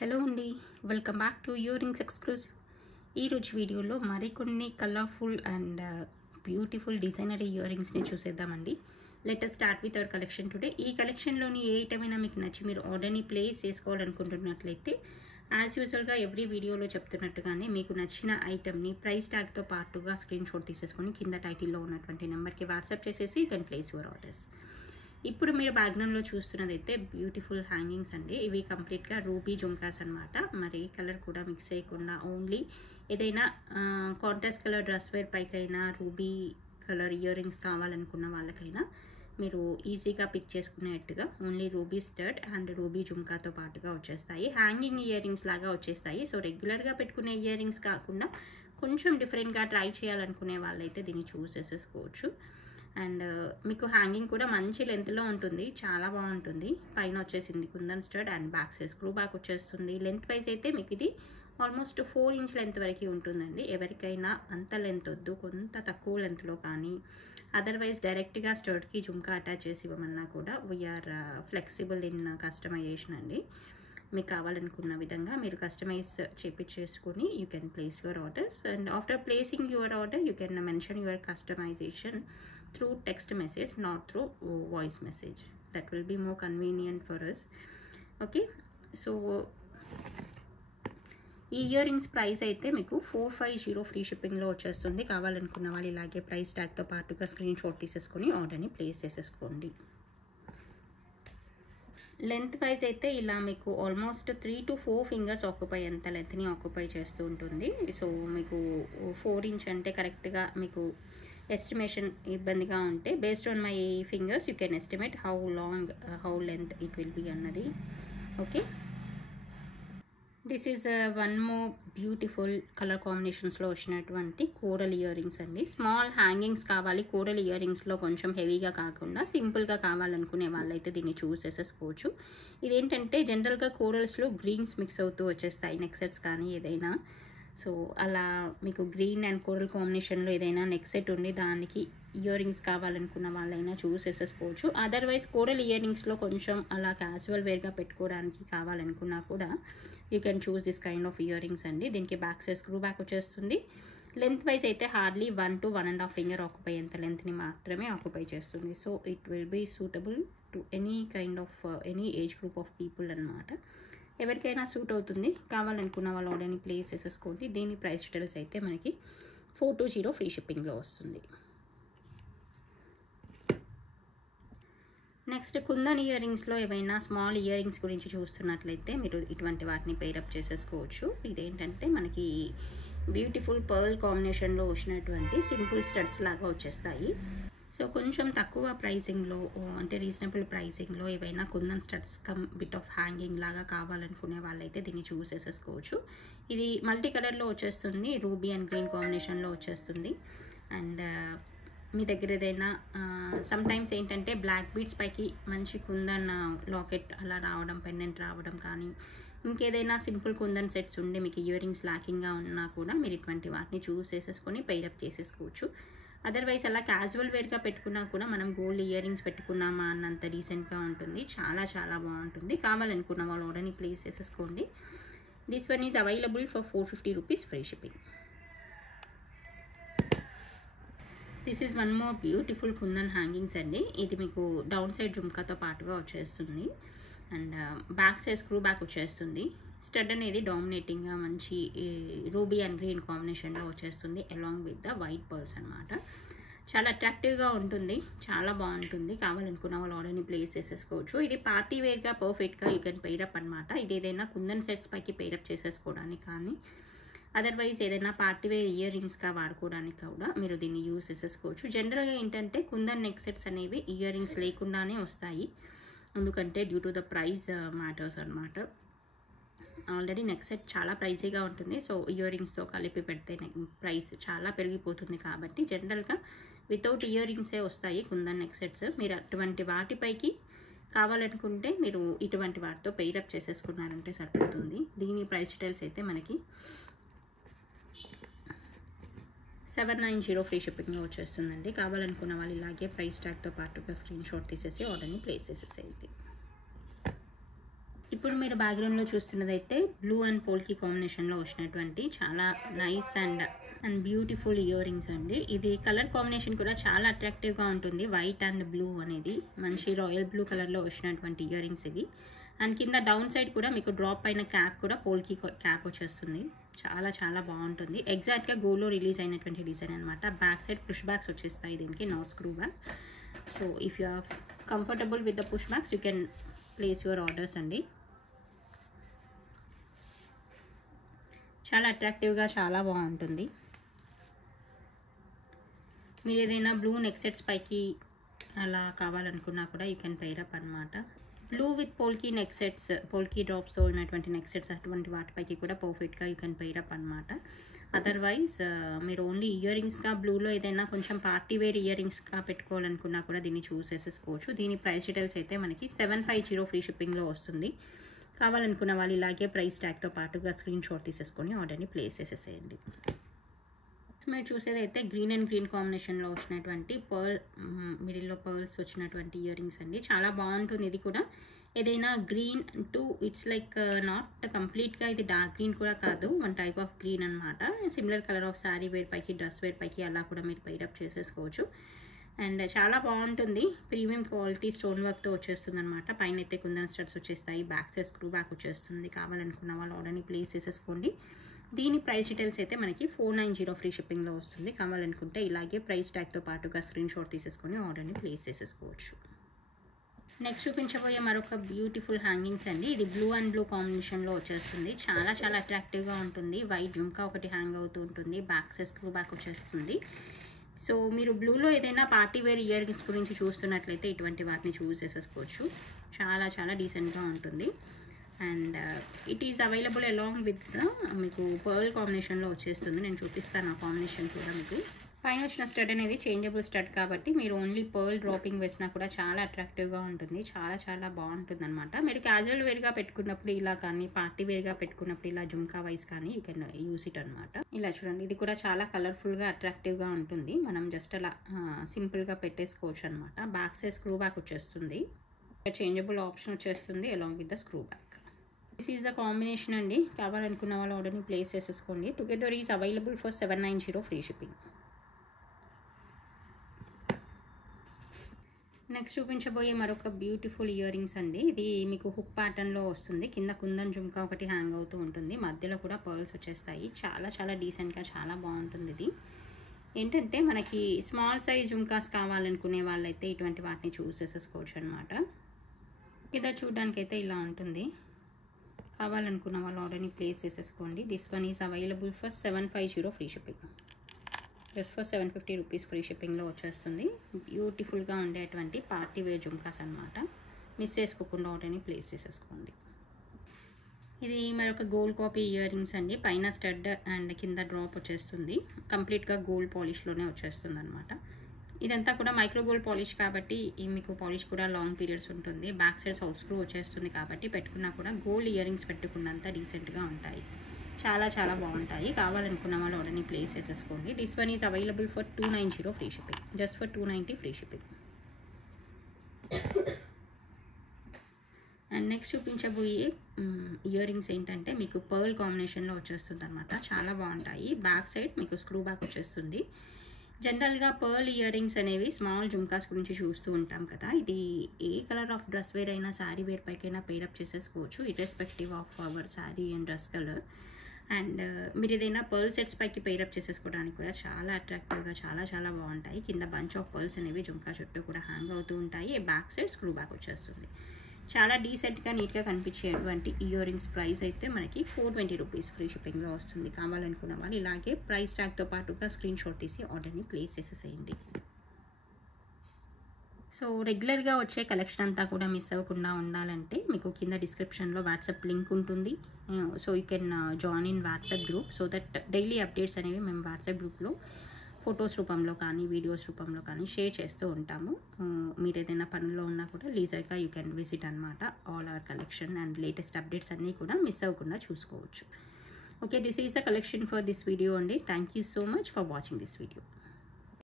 Hello అండి, welcome back to earrings exclusive. ఈరోజు వీడియోలో మరికొన్ని కలర్ఫుల్ అండ్ బ్యూటిఫుల్ డిజైనర్ ఇయరింగ్స్ని చూసేద్దామండి. Let us start with our collection today. ఈ కలెక్షన్లోని ఏ ఐటమ్ అయినా మీకు నచ్చి మీరు ఆర్డర్ని ప్లేస్ చేసుకోవాలనుకుంటున్నట్లయితే యాజ్ యూజువల్గా ఎవ్రీ వీడియోలో చెప్తున్నట్టుగానే మీకు నచ్చిన ఐటమ్ని ప్రైస్ ట్యాగ్తో పాటుగా స్క్రీన్ షాట్ తీసేసుకొని కింద టైటిల్లో ఉన్నటువంటి నెంబర్కి వాట్సాప్ చేసేసి you can place your orders. ఇప్పుడు మీరు బ్యాక్గ్రౌండ్లో చూస్తున్నదైతే బ్యూటిఫుల్ హ్యాంగింగ్స్ అండి. ఇవి కంప్లీట్గా రూబీ జుంకాస్ అనమాట. మరి కలర్ కూడా మిక్స్ చేయకుండా ఓన్లీ ఏదైనా కాంట్రాస్ట్ కలర్ డ్రెస్ వేర్ పైకైనా రూబీ కలర్ ఇయర్ రింగ్స్ కావాలనుకున్న వాళ్ళకైనా మీరు ఈజీగా పిక్ చేసుకునేట్టుగా only ruby stud and ruby జుంకాతో పాటుగా వచ్చేస్తాయి. హ్యాంగింగ్ ఇయర్ రింగ్స్ లాగా వచ్చేస్తాయి. సో రెగ్యులర్గా పెట్టుకునే ఇయర్ రింగ్స్ కాకుండా కొంచెం డిఫరెంట్గా ట్రై చేయాలనుకునే వాళ్ళైతే దీన్ని చూస్ చేసేసుకోవచ్చు. అండ్ మీకు హ్యాంగింగ్ కూడా మంచి లెంత్లో ఉంటుంది, చాలా బాగుంటుంది. పైన వచ్చేసింది kundan stud and back side screw back వచ్చేస్తుంది. లెంత్ వైజ్ అయితే మీకు ఇది ఆల్మోస్ట్ 4 ఇంచ్ లెంత్ వరకు ఉంటుందండి. ఎవరికైనా అంత లెంత్ వద్దు, కొంత తక్కువ లెంత్లో కానీ అదర్వైజ్ డైరెక్ట్గా స్టడ్కి జుంకా అటాచ్ చేసి ఇవ్వమన్నా కూడా వీఆర్ ఫ్లెక్సిబుల్ ఇన్ కస్టమైజేషన్ అండి. మీకు కావాలనుకున్న విధంగా మీరు కస్టమైజ్ చేపించేసుకొని you can place your orders. And after placing your order you can mention your customisation through text message, not through voice message. That will be more convenient for us. Okay, so ఈ ear rings price అయితే మీకు 450 free షిప్పింగ్లో వచ్చేస్తుంది. కావాలనుకున్న వాళ్ళు ఇలాగే price ట్యాగ్తో పాటుగా screen shot తీసేసుకొని ఆర్డర్ని ప్లేస్ చేసేసుకోండి. లెంత్ వైజ్ అయితే ఇలా మీకు ఆల్మోస్ట్ 3 to 4 ఫింగర్స్ ఆక్యుపై అంత లెంత్ని ఆక్యుపై చేస్తూ ఉంటుంది. సో మీకు 4 ఇంచ్ అంటే కరెక్ట్గా మీకు ఎస్టిమేషన్ ఇబ్బందిగా ఉంటే based on my fingers you can estimate how long how length it will be అన్నది. Okay, this is one more beautiful colour కాంబినేషన్స్లో వచ్చినటువంటి కోరల్ ఇయర్ రింగ్స్ అండి. స్మాల్ హ్యాంగింగ్స్ కావాలి కోరల్ ఇయర్ రింగ్స్లో, కొంచెం హెవీగా కాకుండా సింపుల్గా కావాలనుకునే వాళ్ళైతే దీన్ని చూస్ చేసేసుకోవచ్చు. ఇదేంటంటే జనరల్గా కోరల్స్లో గ్రీన్స్ మిక్స్ అవుతూ వచ్చేస్తాయి నెక్ సెట్స్ కానీ ఏదైనా. సో అలా మీకు గ్రీన్ అండ్ కోరల్ కాంబినేషన్లో ఏదైనా నెక్ సెట్ ఉండి దానికి ఇయర్ రింగ్స్ కావాలనుకున్న వాళ్ళైనా చూస్ చేసేసుకోవచ్చు. అదర్వైజ్ కోరల్ ఇయర్ రింగ్స్లో కొంచెం అలా క్యాజువల్ వేర్గా పెట్టుకోవడానికి కావాలనుకున్నా కూడా you can choose this kind of earrings అండి. దీనికి బ్యాక్ సైడ్ స్క్రూ బ్యాక్ వచ్చేస్తుంది. లెంత్ వైజ్ అయితే హార్డ్లీ 1 to 1.5 ఫింగర్ ఆక్యుపై అంత లెంత్ని మాత్రమే ఆక్యుపై చేస్తుంది. So it will be suitable to any kind of any age group of people అనమాట. ఎవరికైనా సూట్ అవుతుంది. కావాలనుకున్న వాళ్ళు ఆర్డర్ని ప్లేస్ చేసేసుకోండి. దీని ప్రైస్ డీటెయిల్స్ అయితే మనకి 420 ఫ్రీ షిప్పింగ్లో వస్తుంది. నెక్స్ట్ కుందన్ ఇయర్ రింగ్స్లో ఏవైనా స్మాల్ ఇయర్ రింగ్స్ గురించి చూస్తున్నట్లయితే మీరు ఇటువంటి వాటిని పేరప్ చేసేసుకోవచ్చు. ఇదేంటంటే మనకి బ్యూటిఫుల్ పర్ల్ కాంబినేషన్లో వచ్చినటువంటి సింపుల్ స్టడ్స్ లాగా వచ్చేస్తాయి. సో కొంచెం తక్కువ ప్రైసింగ్లో అంటే రీజనబుల్ ప్రైసింగ్లో ఏవైనా kundan studs come bit of hanging లాగా కావాలనుకునే వాళ్ళైతే దీన్ని చూస్ చేసేసుకోవచ్చు. ఇది మల్టీ కలర్లో వచ్చేస్తుంది, రూబీ అండ్ గ్రీన్ కాంబినేషన్లో వచ్చేస్తుంది. అండ్ మీ దగ్గర ఏదైనా సమ్టైమ్స్ ఏంటంటే బ్లాక్ బీడ్స్ పైకి మంచి కుందన్ లాకెట్ అలా రావడం, పెండెంట్ రావడం కానీ ఇంకేదైనా సింపుల్ కుందన్ సెట్స్ ఉండి మీకు ఇయర్ రింగ్స్ ల్యాకింగ్గా ఉన్నా కూడా మీరు ఇటువంటి వాటిని చూస్ చేసేసుకొని పెయిరప్ చేసేసుకోవచ్చు. అదర్వైజ్ అలా క్యాజువల్ వేర్గా పెట్టుకున్నా కూడా మనం గోల్డ్ ఇయర్ రింగ్స్ పెట్టుకున్నామా అన్నంత డీసెంట్గా ఉంటుంది. చాలా చాలా బాగుంటుంది. కావాలనుకున్న వాళ్ళు ఆర్డర్ని ప్లేస్ చేసేసుకోండి. This one is available for 450 rupees free shipping. This is one more beautiful kundan hangings అండి. ఇది మీకు డౌన్ సైడ్ జుమ్కాతో పాటుగా వచ్చేస్తుంది. And back side screw back వచ్చేస్తుంది. స్టడ్ అనేది డామినేటింగ్గా మంచి రూబీ అండ్ గ్రీన్ కాంబినేషన్లో వచ్చేస్తుంది along with the white pearls అనమాట. చాలా అట్రాక్టివ్గా ఉంటుంది, చాలా బాగుంటుంది. కావాలనుకున్న వాళ్ళు ఆర్డర్ని ప్లేస్ చేసేసుకోవచ్చు. ఇది పార్టీ వేర్గా పర్ఫెక్ట్గా యూ కెన్ పెయిరప్ అనమాట. ఇది ఏదైనా కుందన్ సెట్స్ పైకి పెయిరప్ చేసేసుకోవడానికి కానీ అదర్వైజ్ ఏదైనా పార్టీ వేర్ ఇయర్ రింగ్స్గా వాడుకోవడానికి కూడా మీరు దీన్ని యూస్ చేసేసుకోవచ్చు. జనరల్గా ఏంటంటే కుందన్ నెక్ సెట్స్ అనేవి ఇయర్ రింగ్స్ లేకుండానే వస్తాయి, ఎందుకంటే due to the price matters అనమాట. ఆల్రెడీ నెక్ సెట్ చాలా ప్రైజీగా ఉంటుంది. సో ఇయర్ రింగ్స్తో కలిపి పెడితే ప్రైస్ చాలా పెరిగిపోతుంది. కాబట్టి జనరల్గా వితౌట్ ఇయర్ రింగ్సే వస్తాయి కుందన్ నెక్ సెట్స్. మీరు అటువంటి వాటిపైకి కావాలనుకుంటే మీరు ఇటువంటి వాటితో పెయిరప్ చేసేసుకున్నారంటే సరిపోతుంది. దీని ప్రైస్ డీటెయిల్స్ అయితే మనకి 790 ఫ్రీ షిప్పింగ్లో వచ్చేస్తుందండి. కావాలనుకున్న వాళ్ళు ఇలాగే ప్రైస్ ట్యాగ్తో పాటుగా స్క్రీన్ షాట్ తీసేసి ఆర్డర్ని ప్లేస్ చేసేసేయండి. ఇప్పుడు మీరు బ్యాక్గ్రౌండ్లో చూస్తున్నదైతే బ్లూ అండ్ పోల్కి కాంబినేషన్లో వచ్చినటువంటి చాలా nice and beautiful ear rings అండి. ఇది కలర్ కాంబినేషన్ కూడా చాలా అట్రాక్టివ్గా ఉంటుంది. వైట్ అండ్ బ్లూ అనేది మంచి రాయల్ బ్లూ కలర్లో వచ్చినటువంటి ఇయర్ రింగ్స్ ఇవి. అండ్ కింద డౌన్ సైడ్ కూడా మీకు డ్రాప్ అయిన క్యాప్ కూడా పోల్కి క్యాప్ వచ్చేస్తుంది. చాలా చాలా బాగుంటుంది. ఎగ్జాక్ట్గా గోలో రిలీజ్ అయినటువంటి డిజైన్ అనమాట. బ్యాక్ సైడ్ పుష్ బ్యాక్స్ వచ్చేస్తాయి దీనికి, not screw back. So if you are comfortable with the push backs you can place your orders అండి. చాలా అట్రాక్టివ్గా చాలా బాగుంటుంది. మీరు ఏదైనా బ్లూ నెక్ సెట్స్ పైకి అలా కావాలనుకున్నా కూడా యూ కెన్ పెయిర్ అప్ అనమాట. బ్లూ విత్ పోల్కి నెక్ సెట్స్, పోల్కి డ్రాప్స్తో ఉన్నటువంటి నెక్ సెట్స్ అటువంటి వాటిపైకి కూడా పర్ఫెక్ట్గా యూ కెన్ పెయిర్ అప్ అనమాట. అదర్వైజ్ మీరు ఓన్లీ ఇయర్ రింగ్స్గా బ్లూలో ఏదైనా కొంచెం పార్టీ వేర్ ఇయర్ రింగ్స్గా పెట్టుకోవాలనుకున్నా కూడా దీన్ని చూస్ చేసేసుకోవచ్చు. దీని ప్రైస్ డీటెయిల్స్ అయితే మనకి 750 ఫ్రీ షిప్పింగ్లో వస్తుంది. కావాలనుకున్న వాళ్ళు ఇలాగే ప్రైస్ ట్యాగ్తో పాటుగా స్క్రీన్ షాట్ తీసేసుకొని ఆర్డర్ని ప్లేస్ చేసేసేయండి. మీరు చూసేది అయితే గ్రీన్ అండ్ గ్రీన్ కాంబినేషన్లో వచ్చినటువంటి పర్ల్, మిడిల్లో పర్ల్స్ వచ్చినటువంటి ఇయర్ రింగ్స్ అండి. చాలా బాగుంటుంది. ఇది కూడా ఏదైనా green to it's like not కంప్లీట్గా ఇది డార్క్ గ్రీన్ కూడా కాదు, వన్ టైప్ ఆఫ్ గ్రీన్ అనమాట. Similar colour of sari wear పైకి, డ్రెస్ వేర్ పైకి అలా కూడా మీరు పెయిరప్ చేసేసుకోవచ్చు. అండ్ చాలా బాగుంటుంది. ప్రీమియం క్వాలిటీ స్టోన్ వర్క్తో వచ్చేస్తుంది అనమాట. పైన అయితే కుందన్ స్టడ్స్ వచ్చేస్తాయి, బ్యాక్ సైడ్ స్క్రూ బ్యాక్ వచ్చేస్తుంది. కావాలనుకున్న వాళ్ళు ఆర్డర్ని ప్లేస్ చేసేసుకోండి. దీని ప్రైస్ డీటెయిల్స్ అయితే మనకి 490 ఫ్రీ షిప్పింగ్లో వస్తుంది. కావాలనుకుంటే ఇలాగే ప్రైస్ ట్యాగ్తో పాటుగా స్క్రీన్ షాట్ తీసేసుకొని ఆర్డర్ని ప్లేస్ చేసేసుకోవచ్చు. నెక్స్ట్ చూపించబోయే మరొక బ్యూటిఫుల్ హ్యాంగింగ్స్ అండి. ఇది బ్లూ అండ్ బ్లూ కాంబినేషన్లో వచ్చేస్తుంది. చాలా చాలా అట్రాక్టివ్గా ఉంటుంది. వైట్ జుమ్కా ఒకటి హ్యాంగ్ అవుతూ ఉంటుంది, బ్యాక్ సైడ్ స్క్రూ బ్యాక్ వచ్చేస్తుంది. సో మీరు బ్లూలో ఏదైనా పార్టీ వేర్ ఇయర్ రింగ్స్ గురించి చూస్తున్నట్లయితే ఇటువంటి వాటిని చూస్ చేసేసుకోవచ్చు. చాలా చాలా డీసెంట్గా ఉంటుంది. And it is available along with మీకు పర్ల్ కాంబినేషన్లో వచ్చేస్తుంది. నేను చూపిస్తాను ఆ కాంబినేషన్ కూడా మీకు. పైన వచ్చిన స్టడ్ అనేది చేంజబుల్ స్టడ్ కాబట్టి మీరు ఓన్లీ పర్ల్ డ్రాపింగ్ వేసినా కూడా చాలా అట్రాక్టివ్గా ఉంటుంది. చాలా చాలా బాగుంటుంది అనమాట. మీరు క్యాజువల్ వేర్గా పెట్టుకున్నప్పుడు ఇలా కానీ, పార్టీ వేర్గా పెట్టుకున్నప్పుడు ఇలా జుమ్కా వైస్ కానీ యూ కెన్ యూస్ ఇట్ అనమాట. ఇలా చూడండి, ఇది కూడా చాలా కలర్ఫుల్గా అట్రాక్టివ్గా ఉంటుంది. మనం జస్ట్ అలా సింపుల్గా పెట్టేసుకోవచ్చు అనమాట. బ్యాక్ సైడ్ స్క్రూ బ్యాక్ వచ్చేస్తుంది. చేంజబుల్ ఆప్షన్ వచ్చేస్తుంది along with the screw back. This is the combination అండి. కావాలనుకున్న వాళ్ళు ఆర్డర్ని ప్లేస్ చేసేసుకోండి. Together is available for 790 free shipping. Next చూపించబోయే మరొక బ్యూటిఫుల్ ఇయర్ రింగ్స్ అండి. ఇది మీకు హుక్ ప్యాటర్న్లో వస్తుంది. కింద కుందన్ జుమ్కా ఒకటి హ్యాంగ్ అవుతూ ఉంటుంది, మధ్యలో కూడా పర్ల్స్ వచ్చేస్తాయి. చాలా చాలా డీసెంట్గా చాలా బాగుంటుంది. ఇది ఏంటంటే మనకి స్మాల్ సైజ్ జుమ్కాస్ కావాలనుకునే వాళ్ళైతే ఇటువంటి వాటిని చూస్ చేసేసుకోవచ్చు అనమాట. ఇది చూడడానికి అయితే ఇలా ఉంటుంది. కావాలనుకున్న వాళ్ళు ఆర్డర్ని ప్లేస్ చేసేసుకోండి. This one is available for 750 free shipping. Just for 750 rupees free షిప్పింగ్లో వచ్చేస్తుంది. బ్యూటిఫుల్గా ఉండేటువంటి పార్టీ వేర్ జుమ్కాస్ అనమాట. మిస్ చేసుకోకుండా ఆర్డర్ని ప్లేస్ చేసేసుకోండి. ఇది మరొక గోల్డ్ కాపీ ఇయర్ రింగ్స్ అండి. పైన స్టడ్ అండ్ కింద డ్రాప్ వచ్చేస్తుంది. కంప్లీట్గా గోల్డ్ పాలిష్లోనే వచ్చేస్తుంది అనమాట. ఇదంతా కూడా మైక్రో గోల్డ్ పాలిష్ కాబట్టి మీకు పాలిష్ కూడా లాంగ్ పీరియడ్స్ ఉంటుంది. బ్యాక్ సైడ్ సౌత్ స్క్రూ వచ్చేస్తుంది కాబట్టి పెట్టుకున్నా కూడా గోల్డ్ ఇయర్ రింగ్స్ పెట్టుకున్నంత డీసెంట్గా ఉంటాయి. చాలా చాలా బాగుంటాయి. కావాలనుకున్న వాళ్ళు ఆర్డర్ని ప్లేస్ చేసేసుకోండి. This one is available for 290 free shipping. Just for 290 free shipping. And next చూపించబోయే ఇయర్ రింగ్స్ ఏంటంటే మీకు పర్ల్ కాంబినేషన్లో వచ్చేస్తుంది అనమాట. చాలా బాగుంటాయి. బ్యాక్ సైడ్ మీకు స్క్రూ బ్యాక్ వచ్చేస్తుంది. జనరల్గా పర్ల్ ఇయర్ రింగ్స్ అనేవి స్మాల్ జుమ్కాస్ గురించి చూస్తూ ఉంటాం కదా. ఇది ఏ కలర్ ఆఫ్ డ్రెస్ వేర్ అయినా, శారీ వేర్ పైకైనా పేరప్ చేసేసుకోవచ్చు, irrespective of our sari and dress colour. And మీరు ఏదైనా పర్ల్ సెట్స్ పైకి పేరప్ చేసేసుకోవడానికి కూడా చాలా అట్రాక్టివ్గా చాలా చాలా బాగుంటాయి. కింద బంచ్ ఆఫ్ పర్ల్స్ అనేవి జుమ్కా చుట్టూ కూడా హ్యాంగ్ అవుతూ ఉంటాయి. బ్యాక్ సైడ్ స్క్రూ బ్యాక్ వచ్చేస్తుంది. చాలా డీసెంట్గా నీట్గా కనిపించేటువంటి ఇయర్ రింగ్స్ ప్రైస్ అయితే మనకి 420 రూపీస్ ఫ్రీ షిప్పింగ్లో వస్తుంది. కావాలనుకున్న వాళ్ళు ఇలాగే ప్రైస్ ట్యాగ్తో పాటుగా స్క్రీన్ షాట్ తీసి ఆర్డర్ని ప్లేస్ చేసేసేయండి. సో రెగ్యులర్గా వచ్చే కలెక్షన్ అంతా కూడా మిస్ అవ్వకుండా ఉండాలంటే మీకు కింద డిస్క్రిప్షన్లో వాట్సాప్ లింక్ ఉంటుంది. So you can join in WhatsApp group so that daily updates అనేవి మేము వాట్సాప్ గ్రూప్లో ఫొటోస్ రూపంలో కానీ, వీడియోస్ రూపంలో కానీ షేర్ చేస్తూ ఉంటాము. మీరు ఏదైనా పనుల్లో ఉన్నా కూడా లీజర్గా యూ కెన్ విజిట్ అనమాట. All our collection and latest updates అన్నీ కూడా మిస్ అవ్వకుండా చూసుకోవచ్చు. Okay, this is the collection for this video అండి. Thank you so much for watching this video.